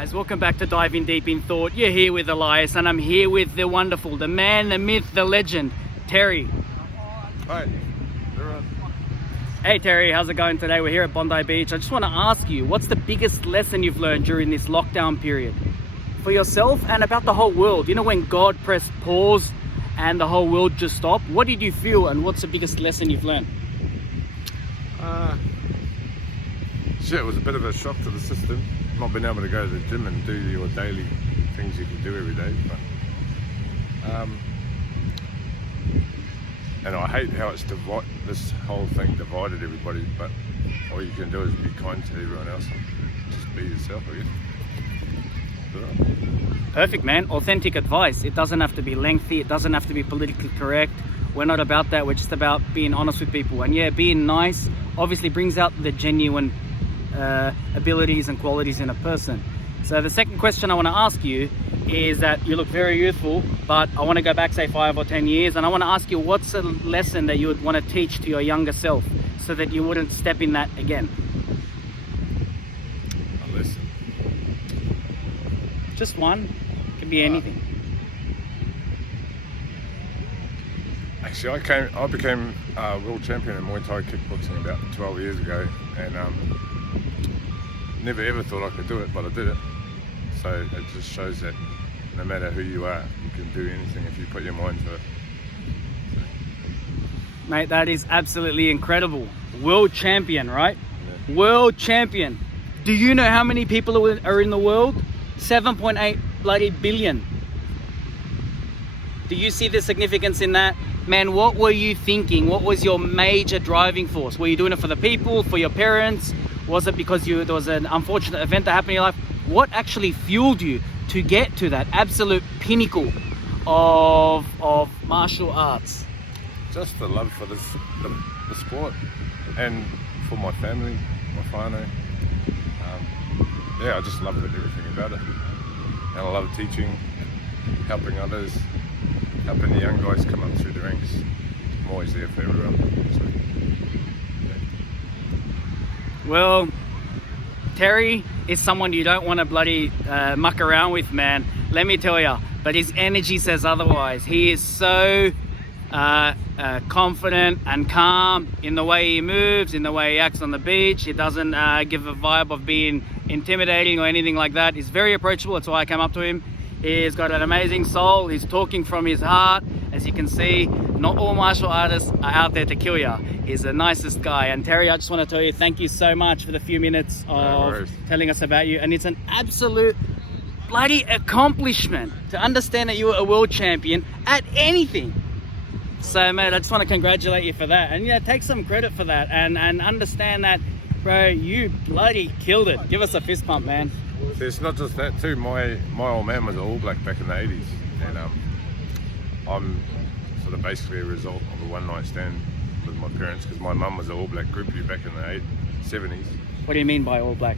guys, welcome back to Diving Deep in Thought. You're here with Elias and I'm here with the wonderful, the man, the myth, the legend, Terry. Hi. Hey Terry, how's it going today? We're here at Bondi Beach. I just want to ask you, what's the biggest lesson you've learned during this lockdown period? For yourself and about the whole world. You know when God pressed pause and the whole world just stopped? What did you feel and what's the biggest lesson you've learned? It was a bit of a shock to the system, not being able to go to the gym and do your daily things you can do every day. But, and I hate how it's this whole thing divided everybody, but all you can do is be kind to everyone else and just be yourself, I guess. Perfect, man. Authentic advice. It doesn't have to be lengthy. It doesn't have to be politically correct. We're not about that. We're just about being honest with people. And yeah, being nice obviously brings out the genuine abilities and qualities in a person. So the second question I want to ask you is that you look very youthful, but I want to go back say 5 or 10 years and I want to ask you, what's a lesson that you would want to teach to your younger self so that you wouldn't step in that again? A lesson. Just one. It can be anything. Actually, I became world champion in Muay Thai kickboxing about 12 years ago, and never ever thought I could do it, but I did it. So it just shows that no matter who you are, you can do anything if you put your mind to it. Mate, that is absolutely incredible. World champion, right? Yeah. World champion. Do you know how many people are in the world? 7.8 bloody billion. Do you see the significance in that? Man, what were you thinking? What was your major driving force? Were you doing it for the people, for your parents? Was it because there was an unfortunate event that happened in your life? What actually fueled you to get to that absolute pinnacle of martial arts? Just the love for the sport and for my family, my whānau. Yeah, I just love everything about it. And I love teaching, helping others, helping the young guys come up through the ranks. I'm always there for everyone. So, yeah. Well, Terry is someone you don't want to bloody muck around with, man. Let me tell you. But his energy says otherwise. He is so confident and calm in the way he moves, in the way he acts on the beach. He doesn't give a vibe of being intimidating or anything like that. He's very approachable. That's why I came up to him. He's got an amazing soul. He's talking from his heart. As you can see, not all martial artists are out there to kill you. He's the nicest guy. And Terry, I just want to tell you, thank you so much for the few minutes of telling us about you. And it's an absolute bloody accomplishment to understand that you were a world champion at anything. So, mate, I just want to congratulate you for that. And yeah, take some credit for that and understand that, bro, you bloody killed it. Give us a fist pump, man. It's not just that too. My old man was an All Black back in the 80s, and I'm sort of basically a result of a one-night stand with my parents because my mum was an All Black groupie back in the 70s. What do you mean by All Black?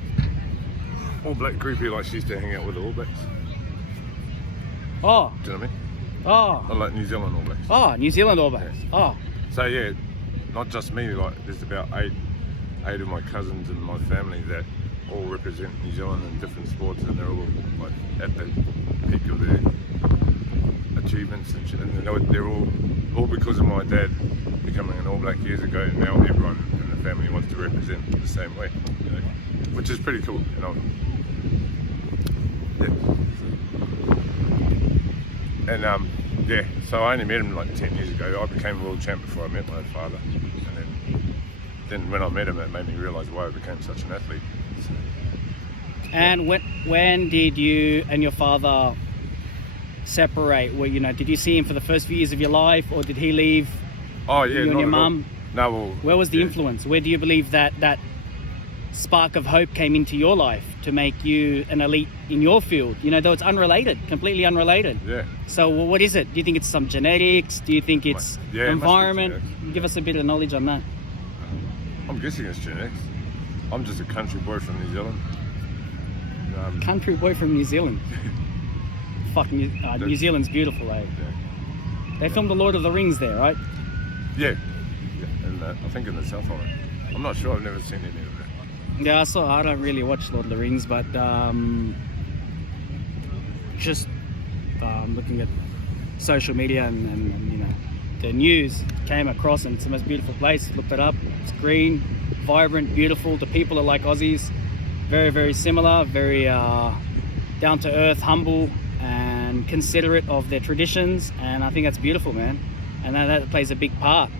All Black groupie, like she used to hang out with the All Blacks. Oh. Do you know what I mean? Oh. I like New Zealand All Blacks. Oh, New Zealand All Blacks. Yes. Oh. So yeah, not just me. Like there's about eight of my cousins in my family that all represent New Zealand in different sports, and they're all like at the peak of their achievements and shit. And they're all because of my dad becoming an All Black years ago. And now everyone in the family wants to represent the same way, you know, which is pretty cool. You know. Yeah. And yeah, so I only met him like 10 years ago. I became world champ before I met my father, and then when I met him, it made me realise why I became such an athlete. So, and when did you and your father separate? Well, you know, did you see him for the first few years of your life, or did he leave? Oh yeah, you and your mum? No, well, where was the influence? Where do you believe that spark of hope came into your life to make you an elite in your field? You know, though it's unrelated, completely unrelated. Yeah. So what is it? Do you think it's some genetics? Do you think it's environment? Give us a bit of knowledge on that. I'm guessing it's genetics. I'm just a country boy from New Zealand. Country boy from New Zealand. Fucking New Zealand's beautiful, eh? Yeah. They filmed The Lord of the Rings there, right? Yeah. And I think in the South Island. I'm not sure. I've never seen any of that. Yeah, I don't really watch Lord of the Rings, but just looking at social media and you know, the news, came across, and it's the most beautiful place. Looked it up. It's green, vibrant, beautiful. The people are like Aussies, very, very similar, very down to earth, humble, and considerate of their traditions. And I think that's beautiful, man. And that plays a big part.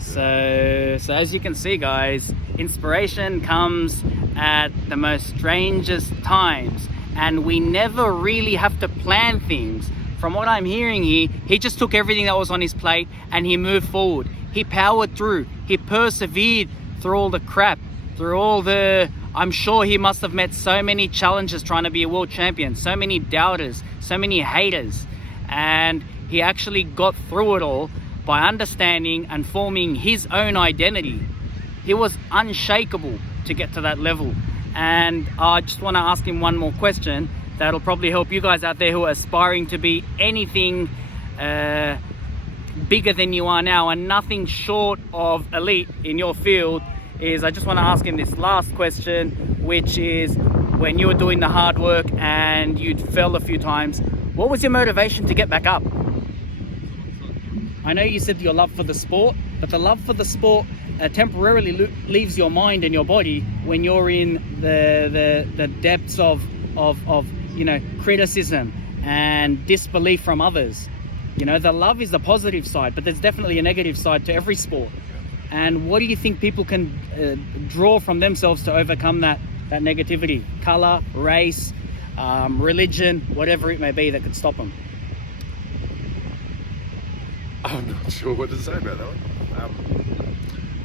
So as you can see, guys, inspiration comes at the most strangest times, and we never really have to plan things. From what I'm hearing here, he just took everything that was on his plate and he moved forward. He powered through. He persevered through all the crap, through all the... I'm sure he must have met so many challenges trying to be a world champion, so many doubters, so many haters. And he actually got through it all by understanding and forming his own identity. He was unshakable to get to that level. And I just want to ask him one more question that'll probably help you guys out there who are aspiring to be anything bigger than you are now and nothing short of elite in your field. Is I just want to ask him this last question, which is, when you were doing the hard work and you'd fell a few times, what was your motivation to get back up? I know you said your love for the sport, but the love for the sport temporarily leaves your mind and your body when you're in the depths of you know, criticism and disbelief from others. You know, the love is the positive side, but there's definitely a negative side to every sport. And what do you think people can draw from themselves to overcome that negativity? Color, race, religion, whatever it may be that could stop them. I'm not sure what to say about that one.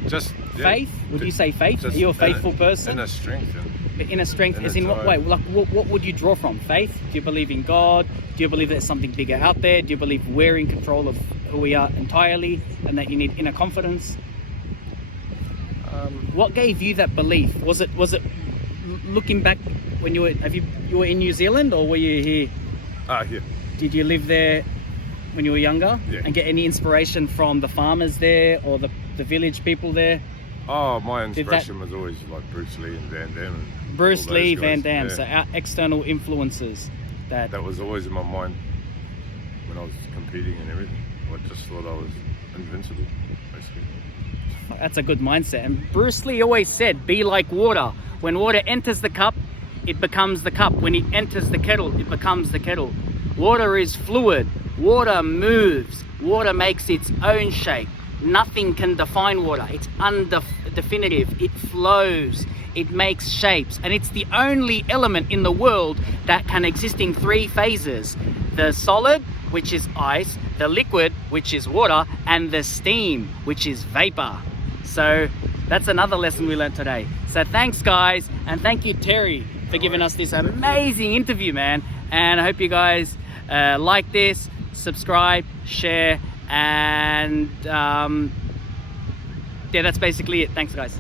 Just faith? Would you say faith? Are you a faithful person? Inner strength. Inner strength, as in what way? Like, what would you draw from? Faith? Do you believe in God? Do you believe there's something bigger out there? Do you believe we're in control of who we are entirely, and that you need inner confidence? What gave you that belief? Was it looking back when you were in New Zealand, or were you here? Here. Did you live there when you were younger? Yeah. And get any inspiration from the farmers there or the village people there? Oh, my inspiration was always like Bruce Lee and Van Damme. Bruce Lee, Van Damme, yeah. So our external influences. That was always in my mind when I was competing and everything. I just thought I was invincible, basically. That's a good mindset. And Bruce Lee always said, be like water. When water enters the cup, it becomes the cup. When it enters the kettle, it becomes the kettle. Water is fluid. Water moves. Water makes its own shape. Nothing can define water. It's undefinitive. It flows. It makes shapes. And it's the only element in the world that can exist in three phases. The solid, which is ice, the liquid, which is water, and the steam, which is vapor. So that's another lesson we learned today. So thanks, guys, and thank you, Terry, for giving us this amazing interview, man. And I hope you guys like this, subscribe, share, and yeah, that's basically it. Thanks, guys.